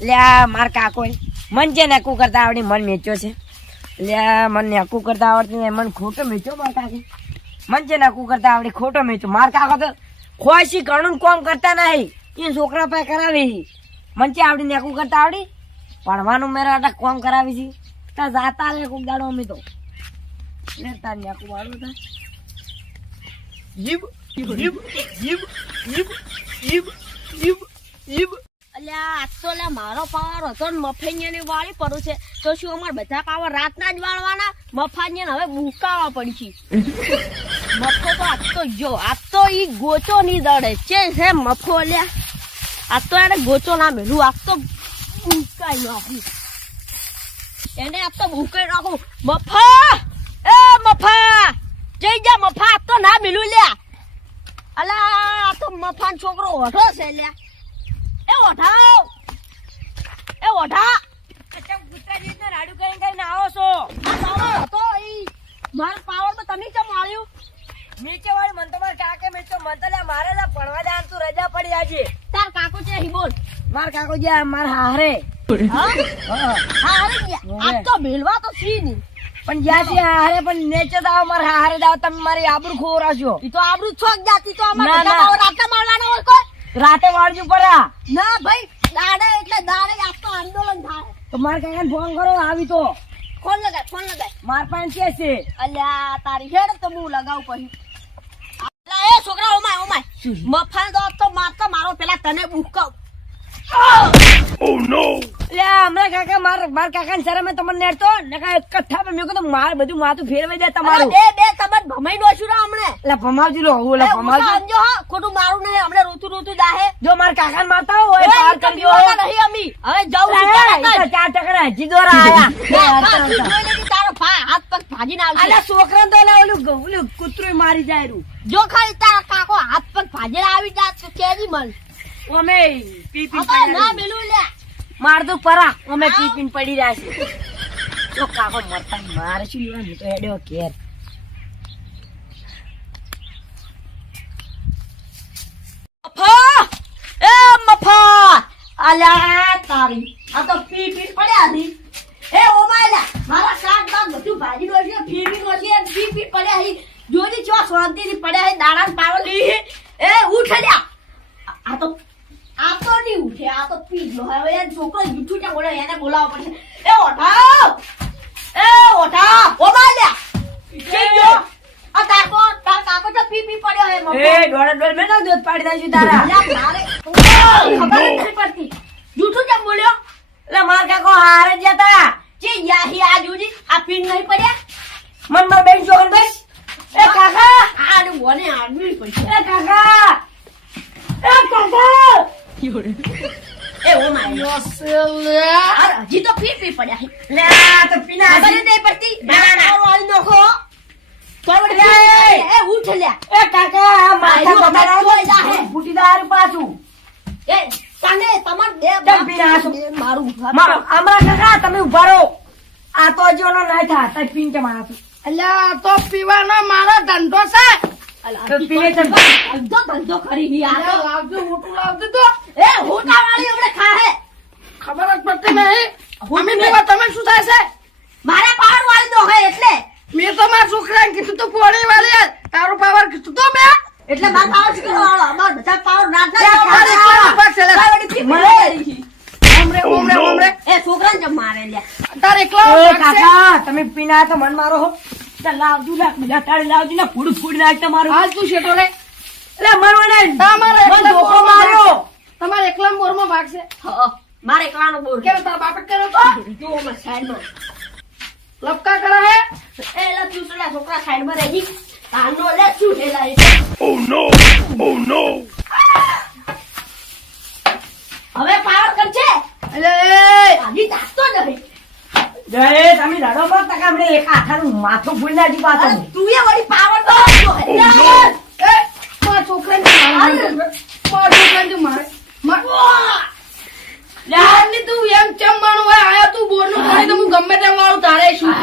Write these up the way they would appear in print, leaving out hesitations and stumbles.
લ્યા માર કાકો મન જે નેકું કરતા આવડી મન મેચ્યો છે લ્યા મન નેકું કરતા આવડતી મન ખોટો મેચ્યો માર કાકે મન જે નેકું કરતા આવડી ખોટો મેચ્યો માર કાકો તો ખોશી ઘણું કામ કરતા નહીં એ છોકરા પાસે કરાવી મન જે આવડી નેકું કરતા આવડી ભણવાનું મેરા કામ કરાવી છે તા જાતા રે કોક દાડો અમે તો લે તાર નેકું વાળું તા જીબ જીબ જીબ જીબ જીબ જીબ જીબ અલ્યા આજ તો લે મારો પાવર હતો ને મફેનિયાની વાળી પડું છે તો શું અમાર બધા પાવર રાતના જ વાળવાના મફાનિયાને હવે બુકાવા પડી છે મફો તો આજ તો જો આજ તો ઈ ગોચો ની દડે છે મફો લ્યા આજ તો એને ગોચો ના મેલું આજ તો બુકાઈ નાખું એને આજ તો બુકાઈ નાખું મફા એ મફા જઈ જા મફા આજ તો ના મેલું લ્યા અલા આ તો મફાન છોકરો ઓઢો છે લ્યા એ ઓઢાવ એ ઓઢા અચ્છા ગુત્રાજી ને રાડુ કરીને આવો છો આ પાવર હતો ઈ મારો પાવર તો તમે કેમ માર્યું નીચે વાળી મન તો માર કાકે મેં તો મન તો લે મારે લા ભણવા જાન તું રજા પડી આજે તાર કાકો છે હી બોલ માર કાકો જે માર હારે હા હા હા અરે ગયા આ તો ભેલવા તો સી ની પણ જ્યાંથી હારે પણ નેચે દાવ માર હારે દાવ તમે મારી આબરૂ ખોરાશો ઈ તો આબરૂ છોક જાતી તો અમાર ના, બધા ના. પાવર આટલા મારવાનો હોય કોઈ રાતે વાળજો પરા ના ભાઈ દાડે એટલે દાડે આજ તો આંદોલન થાય તો માર કાકાને ફોન કરો આવી તો ફોન લગાય માર પાસે છે અલ્યા તારી હેડ તો હું લગાવ પછી અલ્યા એ છોકરા ઓમાય મફાન તો મારતા મારો પેલા તને બુકાવ લે હમણાં કાકા માર કાકાને શરમે તમને નેડતો નકા કઠ્ઠા પર મેં કીધું માર બધું માથું ફેરવાઈ જાય તમારું બે તમે ભમાઈ ડોશું રા હમણે એટલે ભમાવજી લો હું એટલે ભમાવજી સમજો હા ખોટું મારું નહીં હમણે રોતું દાહે જો માર કાકાને મારતા હોય પાર કરી દો નહીં અમી હવે જાઉં છું ચાર ટકરા હજી દોરા આયા તારો હાથ પગ ભાજીને આવશે અલા છોકરાને તો ઓલા ઓલું કૂતરું મારી જાય રૂ જો ખાલી તારા કાકો હાથ પગ ભાજીને આવી જાત તો કેજી મન અમે પી ના મેલું લે માર દો પરા અમે પી પીને પડી રહ્યા છે તો કાકો મરતા મારે શું લેવા હું તો હેડ્યો ઘેર મફા અલ્યા તારી આ તો પી પડ્યા હતી એ ઓમાયલા મારા શાક બાગ બધું ભાજી નો છે પી પડ્યા હી જોની ચો શાંતિ થી પડ્યા હી દાડા પાવર લી એ ઉઠ લ્યા આ તો નહીં ઉઠે આ તો પી ગયો હવે એ છોકરો જૂઠું છે બોલે એને બોલાવવો પડશે એ ઓઠા ઓમાયલા પી ગયો આ તાર કાકો તો પી પડ્યો હે મફા એ દોડ મેં ના દૂધ પાડી દાશું તારા ખબર નથી પડતી જૂઠું કેમ બોલ્યો એટલે માર કાકો હારે જ જતા જે યાહી આ જુજી આ પીન નહીં પડ્યા મન માર બેન જોગન બસ એ કાકા આ બોને આડવી પડશે એ કાકા એ ઓ માય હજી તો પી પડ્યા લે આ તો પીના ખબર નહીં પડતી ના વાળી નોખો ખબર એ ઉઠ લ્યા એ કાકા આ માથા આયુ બગાડા જોઈ જાહે. ફૂટી દારું પાછું એ તને તમાર બે કેમ પીના આસો? મારું અમારા કાકા તમે ઉભા રહો આ તો હજી ઓનો નહીં થા તઈ પીન કે મારા અલ્યા તો પીવાનો મારો ધંધો છે. તો પીને તો ધંધો કરી ની આ તો લાવજો મોટું લાવજો તો એ હોટા વાળી હમણે ખાહે ખબર જ પડતી નહીં. અમે પીવા તમે શું થાય છે? મારે પાવર વાળી દો હે એટલે મેં તો મારા છોકરાને કીધું તું પોણી વાળી આલ. તારું પાવર કીધું તો મેં એટલે માર પાવર શીખવા વાળો અમાર બધા પાવર રાતના તારે એકલાનો ભાગ છે લે. ઓમરે ઓમરે ઓમરે એ છોકરાને જમ મારે લ્યા તારે એકલાનો એ ભાગ છે. કાકા તમે પીના તો મન મારો હો તો લાવજો લે બધા તારે લાવજો ને ફૂડ નાખ તમારું હાલ તું શેઠો લે. એટલે મરવાને તમારે મન એકલા ધોકો બોરમાં માર્યો તમારે એકલા બોરમાં ભાગ છે. મારે એકલાનો બોર કેમ તારા બાપે કર્યો તો જો અમે સાઈડમાં લપકા કરે હે. એ લે ચૂસડા છોકરા સાઈડમાં રહી તાનો લે શું હેલા હવે પાવર કરશે એટલે આજી તાકતો નહીં જય તમે રડો મત કાકા આપણે એક આખાનું માથું ફૂલ નાખી અરે પાછું તું એ વળી પાવર તો આપજો હે એ મારા છોકરાને મારે યારની તું એમ ચમવાનું હોય આયા તું બોરનું પાણી તો હું ગમે તેમ વાળું તારે શું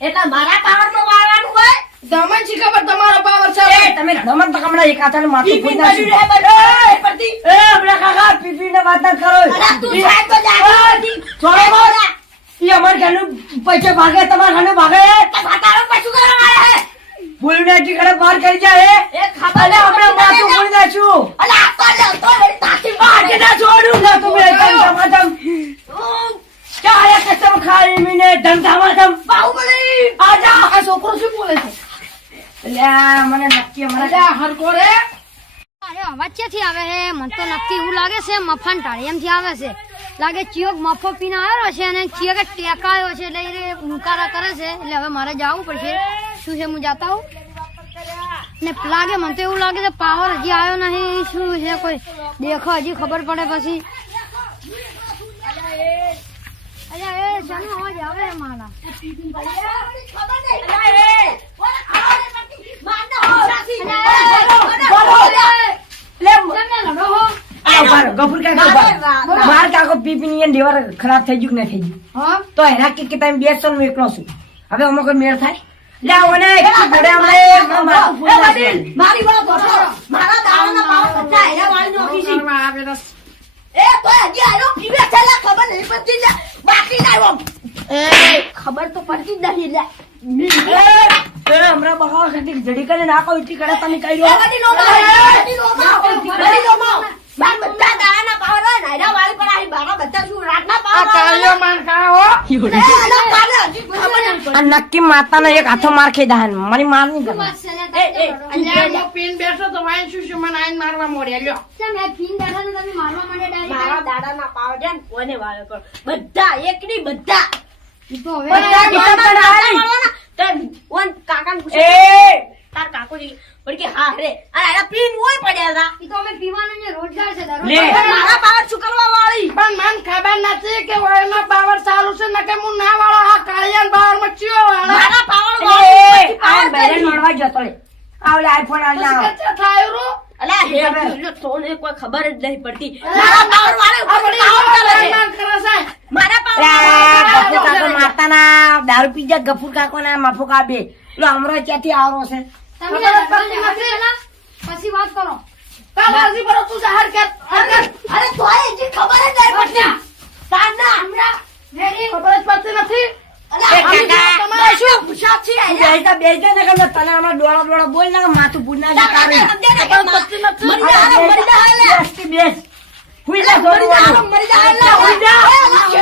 એટલે મારા પાવર નો વાળવાનું હોય તમને શી ખબર તમારો પાવર છે એ તમે રમત તો હમણાં એક હાથાનું માથું ફૂટી નાખ્યું. એ આપણા કાકા પીપીને વાત ના કરો. છોડો બોલ. ઈ અમાર ઘરનું પૈસે ભાગે, તમારા ઘરનું ભાગે. બોલીને ટીકડે બહાર કરી જાય. અલે આપણે માથું ફોડી નાખ્યું. આજે ના છોડું ના તું બે ટમાટમ. ચાલે કસ્ટમ ખાઈ મીને ધમધામા ધમ. બાહુબલી આજા. આ છોકરો શું બોલે છે? અલ્યા મને નક્કી અમારા અલ્યા હરકો રે. અરે અવાજ ક્યાંથી આવે છે? મને તો નક્કી એવું લાગે છે મફાન ટાળિયામથી આવે છે. લાગે ચિયોક મફો પીને આવ્યો છે અને ચિયોકે ટેકાયો છે એટલે એ ઉંકારા કરે છે. એટલે હવે મારે જવું પડશે. શું છે, હું જાતા હું ને લાગે મને તો એવું લાગે છે પાવર હજી આવ્યો નહીં. શું છે કોઈ દેખો, હજી ખબર પડે પછી. અલ્યા એ શાનો અવાજ આવે છે મારા? માર કાકો પીપી લેવર ખરાબ થઈ ગયું કે નહીં થઈ ગયું? હા તો એના કે તમે બેસો ને હું એકલો છું. હવે અમુક મેળ થાય. લાવો ને ઘોડે હમણે માથું ફૂટી નાખ્યું. મારી વાત સાંભળો. મારા દાડાના પાવર બધા હેરા વાળી નોખી છે. એ તો હજી આનો પીવે છે લે, ખબર નહીં પડતી લે. બાકી લાવ્યો. ખબર તો પડતી જ નહીં લે. હમણાં બગાવ સાથે જડી કરીને નાખો એટલી કરે તમે કઈ એ બધી નો મારો, બધી નો મારો, બધી નો મારો. બાર બધા દાડાના પાવર હોય ને હેરા વાળી પર આવી બારા બધા શું રાતના આ પાવર કાળિયો માન ખાઓ. આના કાલે હજી ખબર નહીં પડતી. આ નક્કી માતાનો એક હાથો માર ખાઈ દે. મારી માર નહીં કરે. અલ્યા હું પીન બેઠો તો વાઈન શું મને આઈને મારવા મોડ્યા લ્યો. મેં પીન બેઠા ને તમે મારવા માંડ્યા ડાયરેક્ટ. મારા દાડાના પાવર છે ને કોને વાળો કરો બધા એકની બધા ઈ તો હવે બધા કિતાબ તને આવી. કાકા એ તાર કાકુજી બોલ કે હા રે અને એના પીન હોય પડ્યા હતા ઈ તો અમે પીવાનો ને રોજગાર છે દરરોજ. લે. મારા પાવર શું કરવા વાળી પણ મને ખબર નથી કે વાયમાં પાવર ચાલુ છે નકે હું ના વાળો આ કાળિયાન પાવર માં ચિયો વાળો. મારા પાવર એ વાળી આ બેરન મળવા જતો રે. આવલે આઈફોન આલી આવ. કચ્ચા થાય રો. અલા હે તોને કોઈ ખબર જ નહીં પડતી મારા પાવર વાળી આ ઉપર બધી પાવર કરે છે. માન કરે છે. મારા પાવર ગફુર કાકો માતાના દારૂ પી જાય. ગફુર કાકો ના માફો કા બે એટલે હમણાં ક્યાંથી આવરો છે? તમે ખબર જ પડતી રોજ નથી. પેલા પછી વાત કરો. કાલાજી પર તું જાહેર કર. અરે તોય હજી ખબર જ નહીં પડતી તાના હમણાં ખબર જ પડતી નથી. અલા એ કાકા. તમારે શું પૂછા છે બેસતા બેસતા ને કમ તને હમણાં ડોળા ડોળા બોલ ને માથું ફૂટ નાખી તારું. બેસ. હુઈ જા થોડું વાળું. હુઈ જા.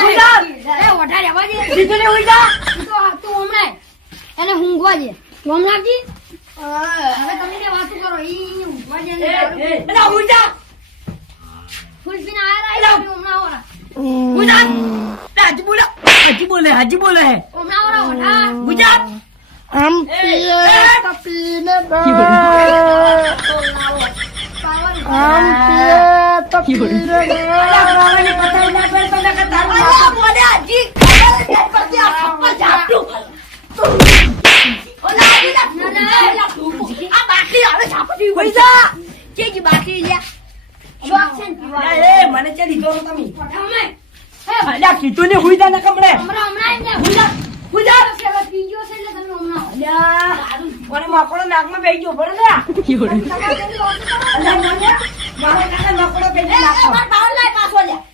હુઈ જા. એ ઓઢાડ આવા દે. સીધું ને હુઈ જા. ઈ તો આ તું હમણાં એને ઊંઘવા દે. તું હમણાં જી હવે તમે જે વાતો કરો ઈ ઊંઘવા દે ને દારૂ એલા હુઈ જા. ફૂલ પીને આયા રા હમણાં આવરા. હુઈ જા. હાજી બોલે. હાજી બોલે. હાજી બોલે. હમણાં આવરા ઓઢા. હુઈ જા. આમ પીએ તો પીને દો. આમ પીએ તો પીને દો. અલા બાવાની પતાઈ ના પડે તો નકર તારું અલા મને હજી ખબર જ નહીં પડતી આ થપ્પડ ઝાપટું ઓલા હજી ના આ બાકી હવે ઝાપટી હુઈ જા. કેજી બાકી લ્યા શોખ છે ને પીવાનો. એ મને ચે દીધો છો તમે? ઓઢા હમણાં. અલ્યા કીધું ને હુઈ જા ને કમળે. હમણાં આઈને હુઈ જા. હુઈ જા. હવે પી ગયો છે એટલે તમે હમણાં અલ્યા મને માકોડો નાકમાં બેસી ગયો બરાબર ને? અલ્યા મને મારો કાકા માકોડો બેસી એ નાકમાં. માર પાવર લાય પાછો લ્યા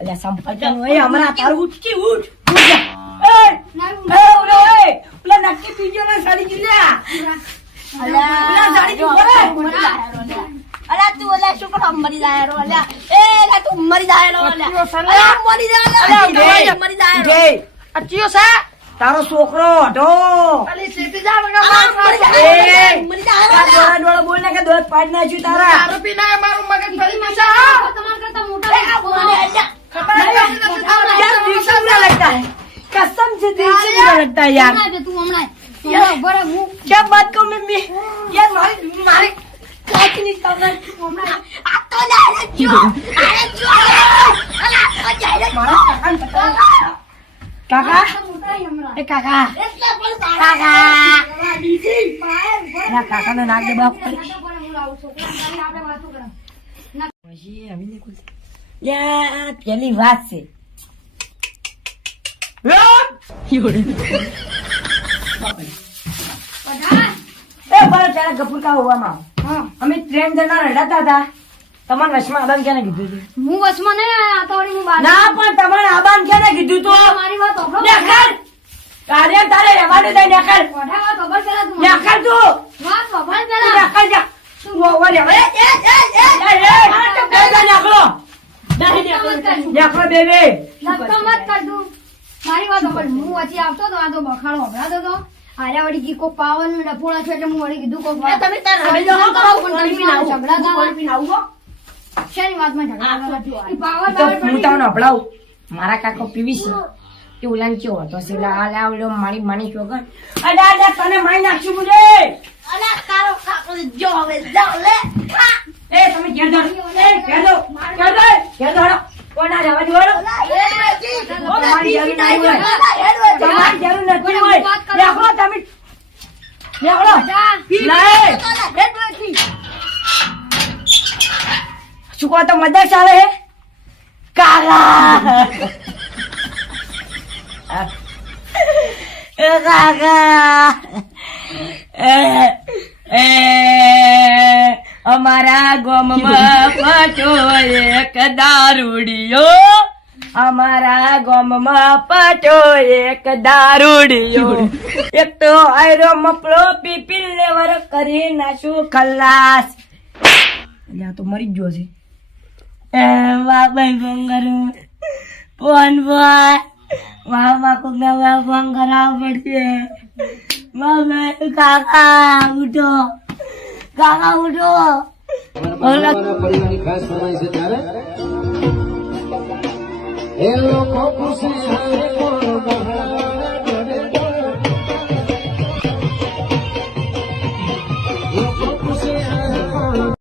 અલ્યા સંપર્ક એ હમણાં તારું ઉઠકી ઉઠ હુઈ જા. એ ઓલો એ પેલા નક્કી પી ગયો ને સાડી જીલ્યા. પેલા સાડી જી બોલે. અલા તું ઓલા શું કરો મરી જાય રો અલ્યા એ લા તું મરી જાય રો અલ્યા અલ્યા મરી જાય અલ્યા અલ્યા મરી જાય રો જય. આ ચિયો છે. તારો છોકરો હટો. અલી સીધી જા વગર અલા માર મરી ખાય. જાય એ મરી જાય રો આ અલ્યા ડોળા ડોળા બોલ ને કે દોત પાડી નાખ્યું તારા. દારૂ પીને મારું મગજ ફરી નાખે. તમારા કરતા મોટા એ આ બોલે અલ્યા ખબર જ નથી. यार दिल से बुरा लगता है, कसम से दिल से बुरा लगता है यार. હમણાં તું હમણાં ઉભો રહે હું क्या बात कहूँ मैं यार मारे काट नहीं करना. આ તો જાય જો અરે જો અલા આ જાય काका મોટા હમણાં ए काका એટલે પણ કાકા. બીજી ना काका ने नाक दबा હું લાવું છું આપણે વાતો કરો યાર પેલી વાત છે એ બરાબર ત્યારે ગફુરકા હોવામાં હા અમે 3 જણા રડાતા હતા. તમારે વશમાં આબાન ક્યાંને કીધું હતું? હું વચમાં નહીં આવ્યા, આ તો વળી હું બહાર. ના પણ તમારે આબાન ક્યાંને કીધું તું? મારી વાત સાંભળો. નેકળ! કાર્ય તારે રહેવાનું નહીં, નેકળ! મોઢા વાત ખબર પેલા તું નેકળ તું! વાત ખબર તું પેલા નેકળ જા. તું ઓવર લે. એ, નેકળો. નેકળો બે બે. ધક્કો મત કર તું. મારી વાત સાંભળ. હું વચ્ચે આવતો તો આ તો બખાડો હભરાતો તો આર્યા વળી કી કોક પાવન ડફોડા છે એટલે હું વળી કીધું કોક વાત. તમે તાર વળી રડી તો જાઓ, પણ પાણી તમે પીને આવો. ઝઘડા હતા. પાણી પીને આવો. શેની વાતમાં ઝઘડા હતા? ઈ પાવર તો પાવર હું પડી તમને અભડાવું. મારા કાકો પીવીસી એ ઓલાને કેવો હતો છે મારી માની છોકર અડા તને મારી નાખશું મુજે. અલા, તારો કાકો જો હવે જાઓ લે. ખા. એ તમે ઘેર જાઓ. એ ઘેર જાઓ. ઘેર જાઓ. કોના જવા દો? તમારી જરૂર નહીં હોય. તમારી જરૂર નથી હોય. નેકળો તમે. નેકળો. નહીં. શું કહો તો મજા ચાલે હે કાકા અમારા ગામમાં પાછો એક દારૂડિયો અમારા ગામમાં પાછો એક દારૂડિયો એક તો આયરો મપડો પીપીલ લેવર કરી નાશું ખલ્લાસ. એટલે આ તો મરી જ ગયો છે. વાહ ભાઈ ફોન કરું ફોન ભાઈ વાહ કોક ના ફોન કરાવવા પડશે. વાહ ભાઈ કાકા ઉઠો કાકા ઉઠો. પરિવારની ખાસ ફરમાઈ છે ત્યારે એ લોકો ખુશી